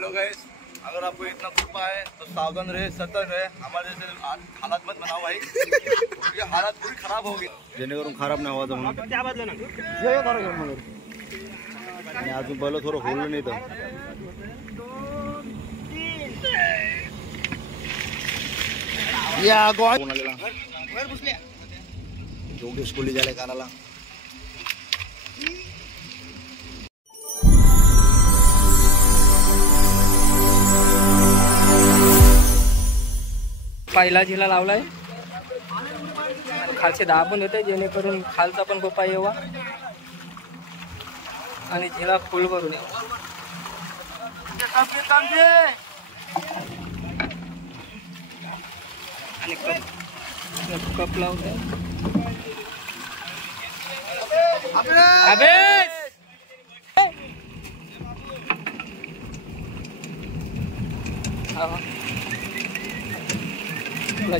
Hello guys, अगर आपको इतना कृपा है तो सावधान रहे, सतर्क रहे। हमारे जैसे हालात मत बनाओ भाई, ये हालात पूरी खराब हो गई। जेणेकरून खराब नाही व्हायचं म्हणून आणि अजून बैल थोडं होलं नाही तर या गोवा दोघे स्कूली झाले कानाला। पहिला झिला लावलाय, खालचे 10 पण होते जेणेकरून खालचा पण गोपा येवा आणि झिला फुल भरून येवा। आणि कप लावते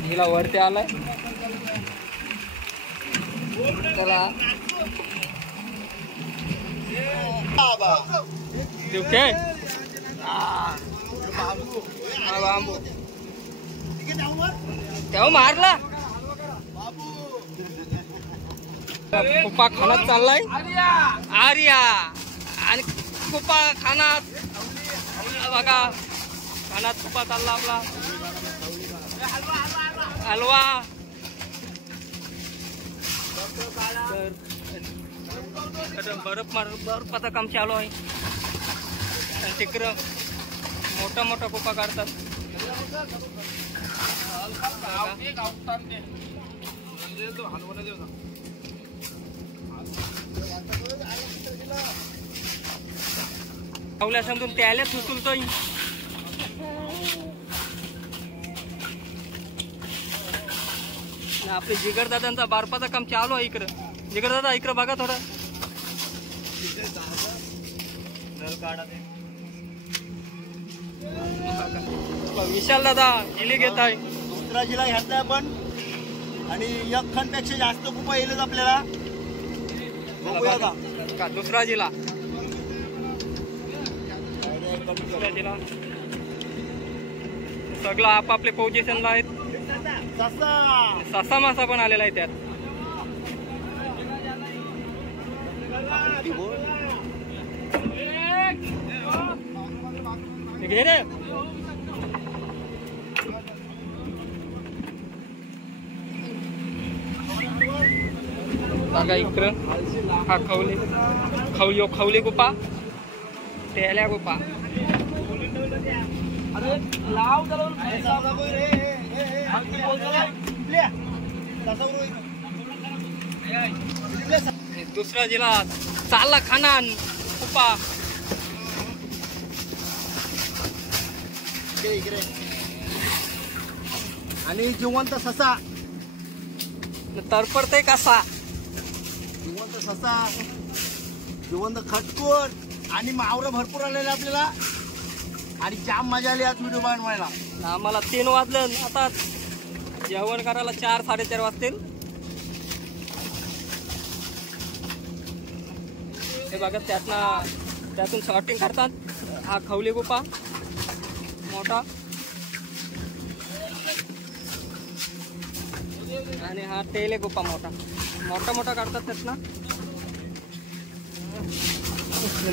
झिला वरती आलाय चला ओके तेव्हा मारला कुपा खानात चाललाय आर्या आणि कुपा खानात बघा खानात कुपा चालला आपला हलवा। बर्फाचं काम चालू आहे आणि तिकडं मोठा मोठा कुपा काढतात। आवल्या समजून त्याला सुचलतोय आपले जिगर दादांचा बर्फाचं काम चालू आहे इकडं। जिगर दादा इकडं बघा थोडं विशाल दादा जिले घेत आहे। दुसरा जिल्हा घ्यायचा आपण आणि 1 खंडपेक्षा जास्त कुपा येईल आपल्याला का दुसरा जिल्हा सगळं आपापले पोझिशनला आहेत। ससा मासा पण आलेला आहे त्यात। घे रे बघा इकडं हा खवली गुपा तेल्या गुपा दुसरा जिल्हा चालला खानान कुपा आणि जिवंत ससा तरपडते कसा जिवंत ससा जिवंत खटकोर आणि मावरं भरपूर आलेले आपल्याला आणि जाम मजा आली आज व्हिडिओ बनवायला। आम्हाला 3 वाजलं, आता जेवण करायला 4-4:30 वाजतील। हे बघा त्यातून शॉटिंग करतात। हा खवली गुपा मोठा आणि हा तेले गुपा मोठा काढतात त्यातनं।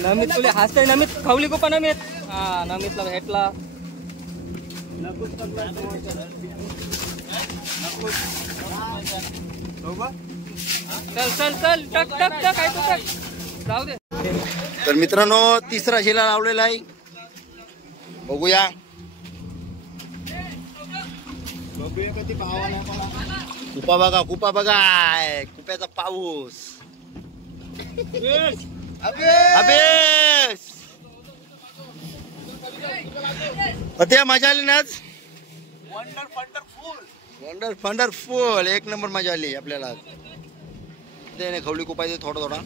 नमित तुले हसतय नमित खवली गुपा नमित हा नमितला भेटला। चल टक काय तू टक जाऊ दे। तर मित्रांनो तिसरा झिला लावलेला आहे, बघूया कधी कुपा बघा कुप्याचा पाऊस अबेस त्या मजा आली ना आज। वंडरफुल 1 नंबर मजा आली आपल्याला। त्याने खवली कुपायचे थोडा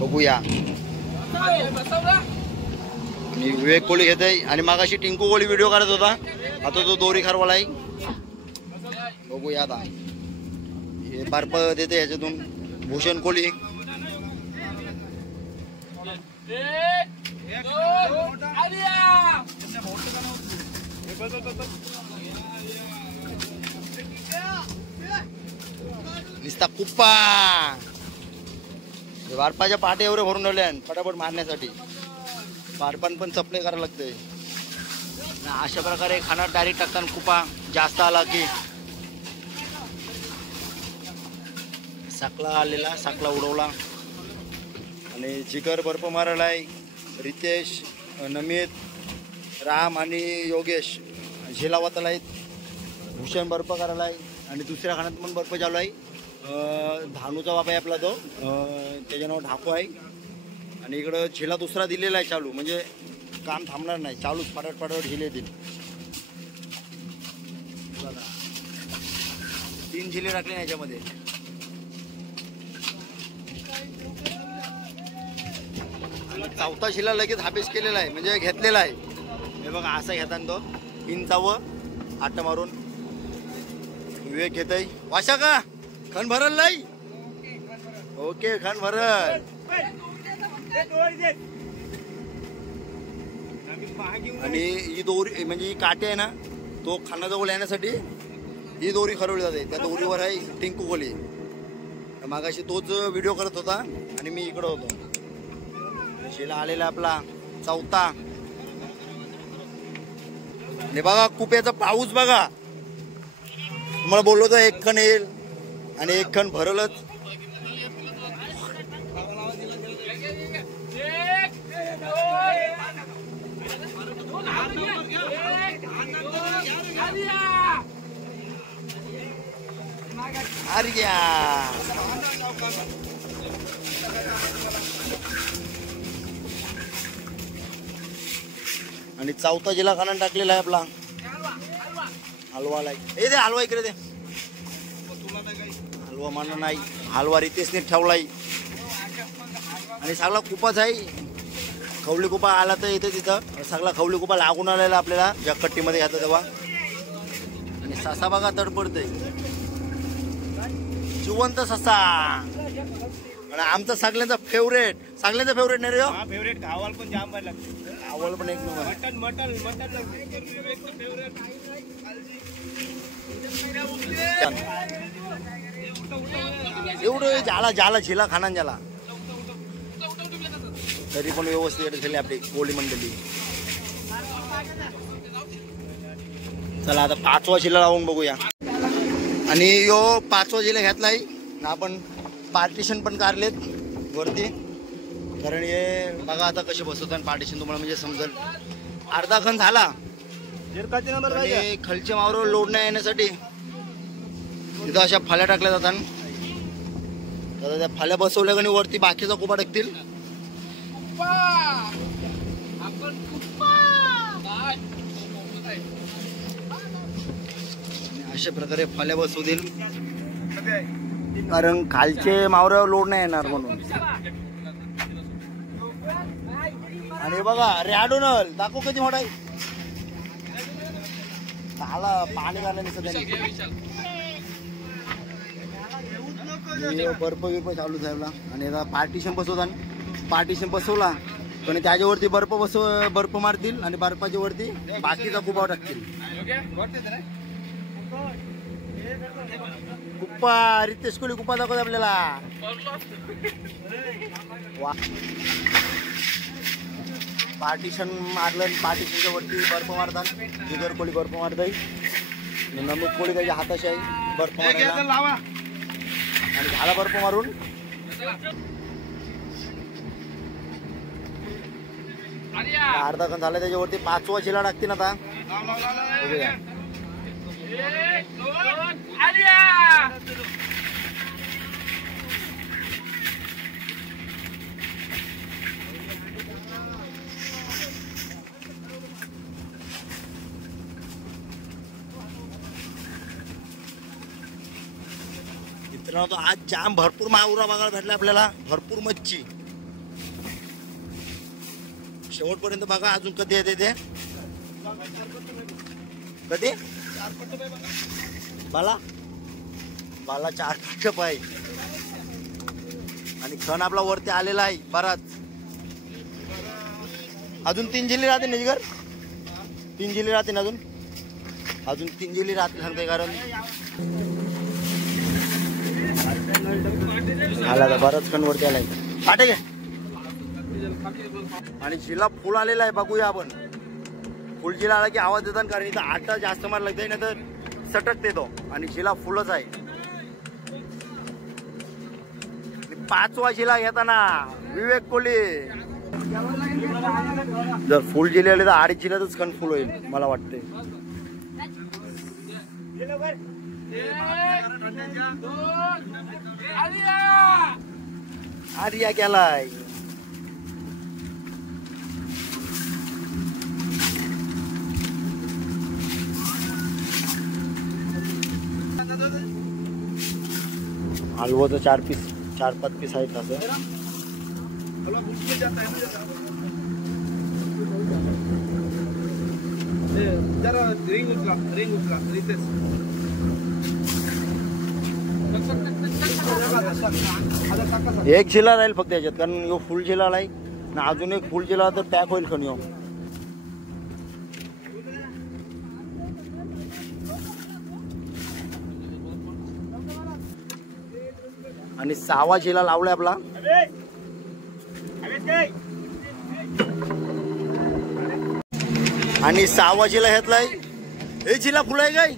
बघूया। आणि विवेक कोळी घेत आहे आणि मागाशी टिंकू कोळी व्हिडिओ काढत होता, आता तो दोरी खारवाला आहे। बघूया आता हे बर्फ देते ह्याच्यातून भूषण कोळी निस्ता कुप्पा वारपाच्या पाटे एवढे भरून ठेवले फटाफट मारण्यासाठी. वारपान पण चपले करायला लागते. अशा प्रकारे खाना डायरेक्ट टाकताना कुपा जास्त आला की साकला आलेला, साकला उडवला. आणि जिगर बर्फ मारायलाय. रितेश, नमित, राम आणि योगेश झेलावताला आहेत. भूषण बर्फ करायला आहे. आणि दुसऱ्या खाण्यात पण बर्फ चालू आहे. धानूचा बाबा आहे आपला तो, त्याच्या नाव ढाकू आहे. आणि इकडं झेला दुसरा दिलेला आहे चालू, म्हणजे काम थांबणार नाही, चालूच फटाफट झेले येतील. 3 झेले टाकले ना याच्यामध्ये. चौथा झेला लगेच हाबेस केलेला आहे, म्हणजे घेतलेला आहे. हे बघा असा घेताना तो इंचावं आट मारून विवेक घेत आहे. वाशा का खण भरल नाही. ओके खण भरल. आणि ही दोरी म्हणजे ही काटे आहे ना, तो खानाजवळ येण्यासाठी ही दोरी खरवली जाते. त्या दोरीवर आहे टिंकू कोली. मागाशी तोच व्हिडिओ करत होता आणि मी इकडं होतो. शिला आलेला आपला चौथा. आणि बघा कुप्याचा पाऊस बघा. मला बोललो तर एक खण येईल आणि एक खण भरलच. अरे आणि चौथा जिल्हा खाना टाकलेला आहे आपला हलवा. हे दे हलवा इकडे दे. हलवा माना नाही, हलवा रितेशने ठेवलाय. आणि सगळा कुपाच आहे. खवली कुपा आला तर येते तिथं. सगळा खवली कुपा लागून आलेला आपल्याला ज्या कट्टीमध्ये घातलं तेव्हा. आणि ससा बघा तडपडतय, जिवंत ससा. आणि आमचा सगळ्यांचा फेवरेट नाही रे. फेवरेट गावाला पण जाम भारी लागते. गावाला पण एक नंबर. मटन एवढं जाला झिला खाना झाला तरी पण व्यवस्थित झाली आपली कोळी मंडळी. चला आता 5वा झिला लावून बघूया. आणि यो 5वा झिला घेतलाय. आपण पार्टिशन पण काढलेत वरती, कारण हे बघा आता कसे बसवतात पार्टिशन तुम्हाला म्हणजे समजेल. अर्धा खण झाला. खालच्या मावर लोड नाही येण्यासाठी तिथं अशा फाल्या टाकल्या जातात. आता त्या फाल्या बसवल्या आणि वरती बाकीचा कुपा टाकतील. अशा प्रकारे फाल्या बसवतील, कारण खालचे मावऱ्यावर लोड नाही येणार म्हणून. आणि बघा रॅडोनल दाखव कधी मोठा आहे. पाणी घाललं नाही सध्या. बर्फ बिर्फ चालू झाला. आणि आता पार्टिशन बसवला पण त्याच्यावरती बर्फ मारतील आणि बर्फाच्या वरती बाकीचा कुपा टाकतील. कुप्पा रितेश कोहली कुप्पा दाखवत आपल्याला. पार्टिशन मारलं, पार्टिशनच्या वरती बर्फ मारतात. जिगर कोळी बर्फ मारताय. नमित कोळी त्याच्या हाताशी आहे बर्फ मारायला. आणि झाला बर्फ मारून. अर्धा खण झाला. त्याच्यावरती 5वा झिला टाकतील आता. मित्रांनो आज जाम भरपूर मावरा बघायला भेटला आपल्याला. भरपूर मच्छी. शेवटपर्यंत बघा अजून कधी येते ते. कधी बाला 4 टप आहे. आणि खण आपला वरती आलेला आहे बराच. अजून 3 जिल्हे राहते ना जिगर. 3 जिल्हे राहते ना अजून. अजून 3 जिल्हे राहतील सांगते, कारण आला बराच कन्वर्ट केलाय फाटे घे. आणि जिला फुल आलेला आहे, बघूया आपण. फुल जिला आला की आवाज देतात, कारण इथं आटा जास्त मार लागते ना तर सटकते तो. आणि जिला फुलच आहे. 5वा जिला घेताना विवेक कोहली. जर फुल जिले आले तर 2.5 जिल्ह्यातच कन्फुल होईल मला वाटते. आर्या केलाय. हलवं तर 4-5 पीस आहेत असं. एक जिल्हा राहील फक्त याच्यात, कारण यो फुल जिल्हा आहे ना. अजून एक फुल जिल्हा तर पॅक होईल खन यो. आणि 6वा जिल्हा लावलाय आपला. आणि 6वा जिल्हा घेतलाय. हे जिल्हा फुल आहे काय,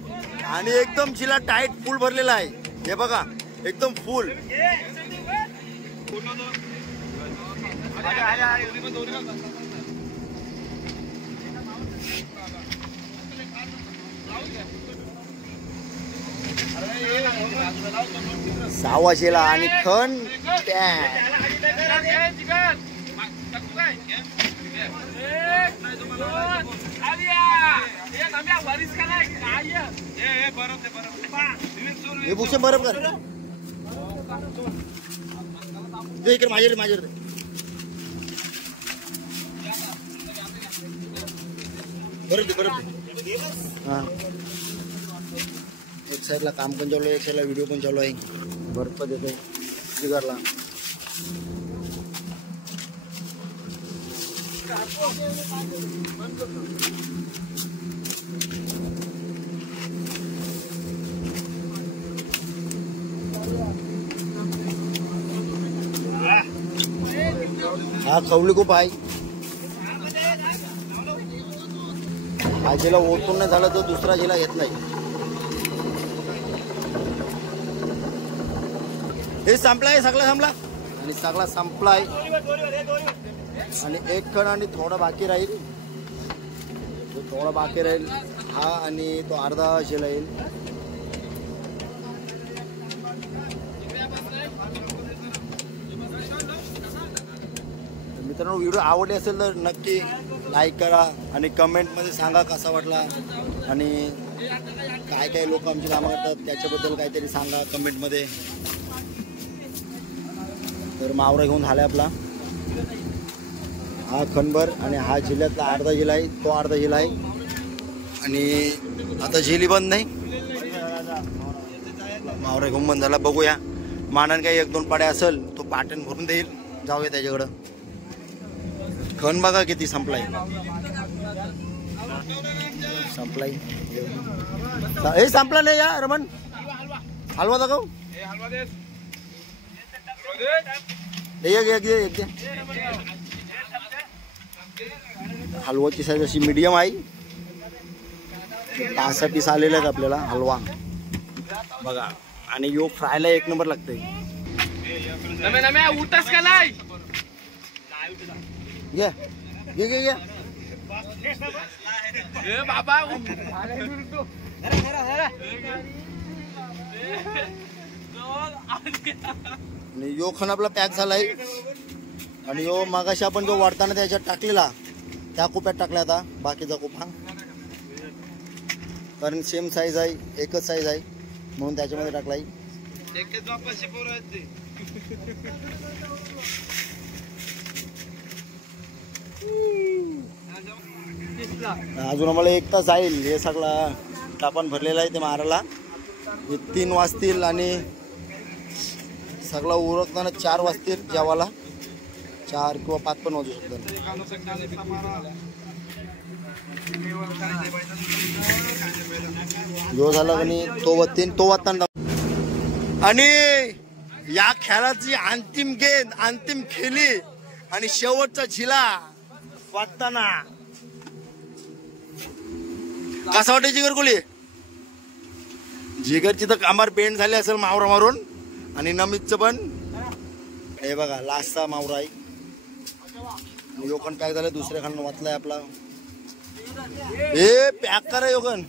आणि एकदम जिल्हा टाईट फुल भरलेला आहे. हे बघा एकदम फुल. सहावा जिल्हा आणि खण हे भूषण बरफ कर इकडे माझ्याकडे बरफ हा. एक साइडला काम पण चालू आहे, एक साइडला व्हिडिओ पण चालू आहे. बर्फ देतोय जिगरला. हा खवली खूप आहे. हा जिला ओतून नाही झाला तर दुसरा जिला येत नाही. हे संपलाय, सगळा संपला आणि सगळा संपलाय. आणि एक खण आणि थोडा बाकी राहील, हा. आणि तो अर्धा जिला येईल. मित्रांनो, व्हिडिओ आवडले असेल तर नक्की लाईक करा आणि कमेंटमध्ये सांगा कसा वाटला. आणि काय काय लोक आमची कामं करतात त्याच्याबद्दल काहीतरी सांगा कमेंटमध्ये. तर मावरा घेऊन झालाय आपला. हा खनभर आणि हा जिल्ह्यातला अर्धा जिल्हा आहे, तो अर्धा जिल्हा आहे. आणि आता जिली बंद नाही, मावरा घेऊन बंद झाला. बघूया मानान काही 1-2 पाड्या असेल तो पाटण भरून देईल. जाऊया त्याच्याकडं. खण बघा किती संपलाय. हे संपला नाही या रमण. हलवा दाखव. एक हलवाची साईज अशी मीडियम आहे. 5 पीस आलेले आहेत आपल्याला हलवा बघा. आणि यो फ्रायला 1 नंबर लागतंय. घे आणि यो खण आपला पॅक झालाय. आणि यो मागाशी आपण जो वाढताना त्याच्यात टाकलेला त्या कुप्यात टाकला. आता बाकीचा कुपा कारण सेम साईज आहे, एकच साईज आहे म्हणून त्याच्यामध्ये टाकलाय. अजून आम्हाला 1 तास जाईल. हे सगळा टापण भरलेला आहे ते मारायला. हे 3 वाजतील आणि सगळा उरकताना 4 वाजतील जेवायला. 4 किंवा 5 पण वाजू शकतात. जो झाला आणि तो वाजता आणि या खेळाची अंतिम गेंद अंतिम खेळी आणि शेवटचा झिला वाजताना कसा वाटते जिगर कोली? जिगरची तर कामार पेंट झाली असेल मावरा मारून आणि नमितचं पण. हे बघा लास्टचा मावरा आहे. योगन पॅक झालं दुसऱ्या खालून वाचलाय आपला. हे पॅक करा योगन.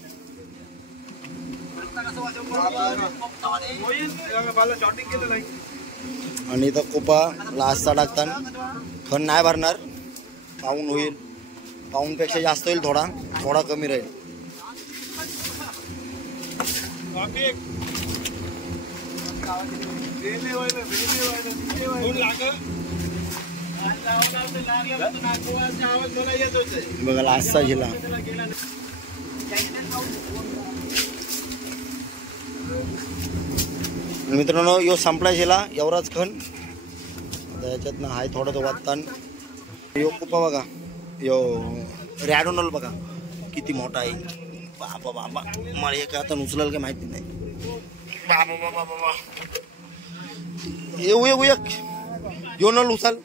आणि इथं कोपा लास्टचा टाकताना खण नाही भरणार. पाऊन होईल. पाऊनपेक्षा जास्त होईल. थोडा कमी राहील. बघा लास्टचा झिला. मित्रांनो यो संपला झिला एवढाच खण. त्याच्यातनं हाय थोडं तो वाटताना. यो कुपा बघा. यो रॅडोनल बघा किती मोठा आहे. बाबा बाबा मला एक आता उचलाल काय माहिती नाही. बाबा बाबा बाबा येऊ येऊ एक यो नल उचल.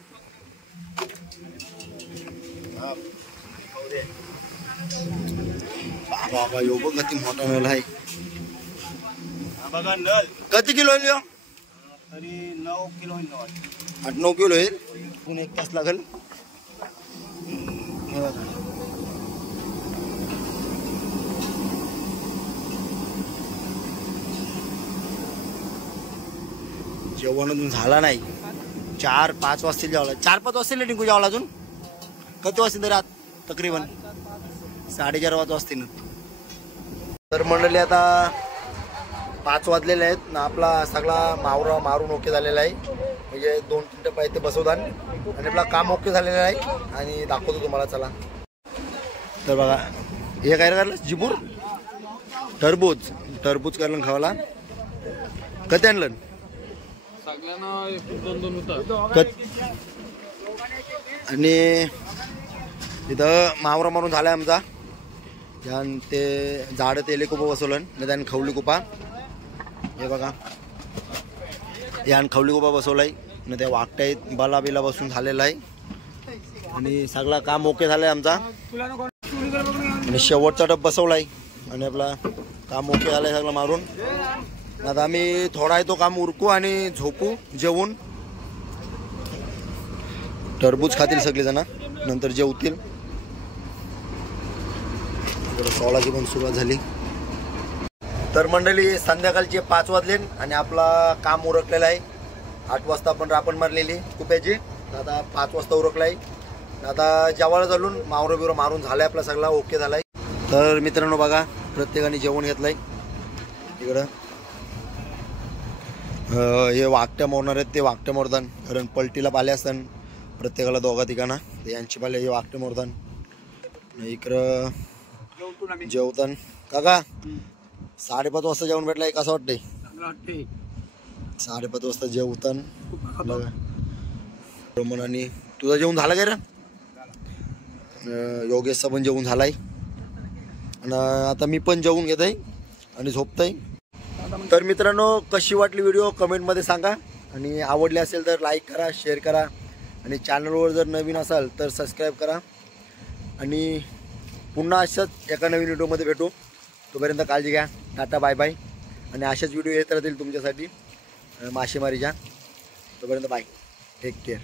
बाबा यो बघ किती मोठा नल आहे. किती किलो होईल? तरी 9 किलो होईल. 8-9 किलो होईल. पुन्हा 1 तास लागेल. जेवण अजून झाला नाही. 4-5 वाजता जेवायला. 4-5 वाजता निघू जेवायला. अजून किती वाजता तरी तकरीबन 4:30 वाजतील. तर मंडळी आता 5 वाजलेले आहेत ना. आपला सगळा मावरा मारून ओके झालेला आहे. म्हणजे 2-3 टप्पा इथे बसवतात आणि आपला काम ओके झालेलं आहे. आणि दाखवतो तुम्हाला. चला तर बघा हे काय करलं जिबूर टरबूज करलं खावाला. कधी आणलं? आणि इथं मावरा मारून झालाय आमचा. त्यान ते झाड तेले कुपा बसवलं ना. त्याने खवली कुपा हे बघा. यान खवली कुपा बसवलाय ना. त्या वाकट्यात बाला बिला बसून झालेला आहे. आणि सगळा काम ओके झालाय आमचा. आणि शेवटचा टप बसवलाय आणि आपला काम ओके झालंय सगळं मारून. आता आम्ही थोडा आहे तो काम उरकू आणि झोपू. जेवून टरबूज खातील सगळेजण. नंतर जेवतील. सोळाची पण सुरुवात झाली. तर मंडळी संध्याकाळचे 5 वाजले आणि आपला काम उरकलेलं आहे. 8 वाजता आपण रापण मारलेली कुप्याची. आता 5 वाजता उरकला आहे. आता जेवायला चालून मावरं बिवरं मारून झालाय. आपला सगळा ओके झालाय. तर मित्रांनो बघा प्रत्येकाने जेवण घेतलंय. इकडं हे वाकट्या मोडणार आहेत. ते वाकट्या मोडतान कारण पलटीला पाले असतात प्रत्येकाला 2-3. यांची पाले हे वाकटे मोडतान. इकडं जेवतान. काका 5:30 वाजता जेवण भेटलाय. कसं वाटतंय? 5:30 वाजता जेवतान. आणि तुझं जेवण झालं काय रे? योगेशचा पण जेवण झालाय. आणि आता मी पण जेवून घेत आहे आणि झोपतोय. तर मित्रांनो कशी वाटली व्हिडिओ कमेंटमध्ये सांगा. आणि आवडली असेल तर लाईक करा, शेअर करा. आणि चॅनलवर जर नवीन असाल तर सबस्क्राईब करा. आणि पुन्हा अशाच एका नवीन व्हिडिओमध्ये भेटू. तोपर्यंत काळजी घ्या. Tata bye bye. आणि अशाच व्हिडिओ येत राहतील तुमच्यासाठी मासेमारीच्या. तोपर्यंत बाय. Take care.